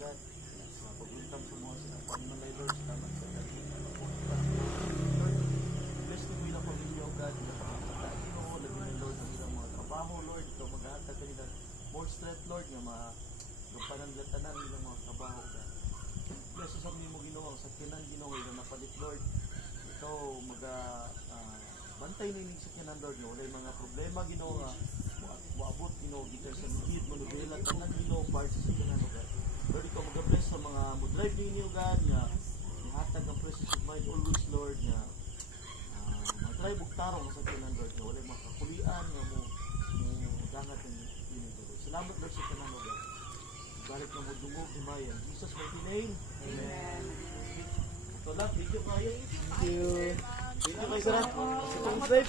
God. Pag-welcome sa mga sa Panginoon, Lord, salamat sa kanyang Lord, bless mo ilang pamilya, O God, ilang pamilya, Ginoo, labi na, Lord, ang ilang mga trabaho, Lord, ikaw maghahatag kanila more strength, Lord, nga magapananglatanan ilang mga trabaho, God. Bless sa mo Ginoo, sa kinan, Ginoo, ilang napalit, Lord, ikaw bantay na sa kinan, Lord, nga wala yung mga problema, Ginoo, nga maabot, Ginoo, gikan sa ligid, manubela, tanan, Ginoo, part sa kinan, O God. Lord, ikaw mag-bless sa mga mo-drive ninyo, God, nga ihatag ang presence of mind always, Lord, nga mag-drive og tarong sa kinan, Lord, nga wala yung mga kakulian, nga mo dangat ng inyo, Lord. Salamat, Lord, sa kinan, O God. Balik na mo dungog, himayan. Jesus' mighty name. Amen. Ito lang, video kayo. Thank you. Thank you, Sir.